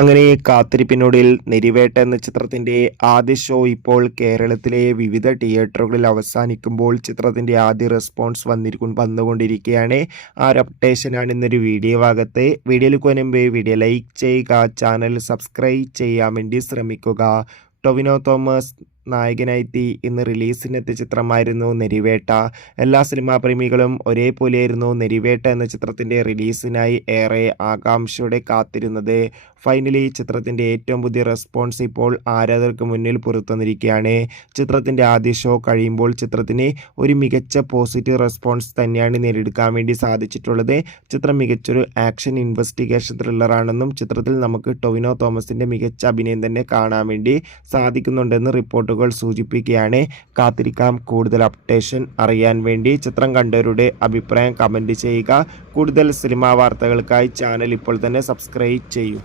അങ്ങനെ കാത്തിരിപ്പിനൊടുവിൽ നെരിവേട്ട എന്ന ചിത്രത്തിന്റെ ആദ്യ ഷോ ഇപ്പോൾ കേരളത്തിലെ വിവിധ തിയേറ്ററുകളിൽ അവസാനിക്കുമ്പോൾ ചിത്രത്തിന്റെ ആദ്യ റെസ്പോൺസ് വന്നുകൊണ്ടിരിക്കുകയാണ്. ആ ഒരു അപ്ഡേഷനാണ് ഇന്നൊരു വീഡിയോ ഭാഗത്ത്. വീഡിയോയിൽ മുൻപ് വീഡിയോ ലൈക്ക് ചെയ്യുക, ചാനൽ സബ്സ്ക്രൈബ് ചെയ്യാൻ വേണ്ടി ശ്രമിക്കുക. ടൊവിനോ തോമസ് നായകനായെത്തി ഇന്ന് റിലീസിനെത്തിയ ചിത്രമായിരുന്നു നെരിവേട്ട. എല്ലാ സിനിമാ പ്രേമികളും ഒരേപോലെയായിരുന്നു നെരിവേട്ട എന്ന ചിത്രത്തിൻ്റെ റിലീസിനായി ഏറെ ആകാംക്ഷയോടെ കാത്തിരുന്നത്. ഫൈനലി ചിത്രത്തിൻ്റെ ഏറ്റവും പുതിയ റെസ്പോൺസ് ഇപ്പോൾ ആരാധകർക്ക് മുന്നിൽ പുറത്തുവന്നിരിക്കുകയാണ്. ചിത്രത്തിൻ്റെ ആദ്യ ഷോ കഴിയുമ്പോൾ ചിത്രത്തിന് ഒരു മികച്ച പോസിറ്റീവ് റെസ്പോൺസ് തന്നെയാണ് നേടിയെടുക്കാൻ വേണ്ടി സാധിച്ചിട്ടുള്ളത്. ചിത്രം മികച്ചൊരു ആക്ഷൻ ഇൻവെസ്റ്റിഗേഷൻ ത്രില്ലറാണെന്നും ചിത്രത്തിൽ നമുക്ക് ടൊവിനോ തോമസിൻ്റെ മികച്ച അഭിനയം തന്നെ കാണാൻ വേണ്ടി സാധിക്കുന്നുണ്ടെന്ന് റിപ്പോർട്ടുകൾ സൂചിപ്പിക്കുകയാണ്. കാത്തിരിക്കാം കൂടുതൽ അപ്ഡേഷൻ അറിയാൻ വേണ്ടി. ചിത്രം കണ്ടവരുടെ അഭിപ്രായം കമൻറ്റ് ചെയ്യുക. കൂടുതൽ സിനിമാ വാർത്തകൾക്കായി ചാനൽ ഇപ്പോൾ തന്നെ സബ്സ്ക്രൈബ് ചെയ്യൂ.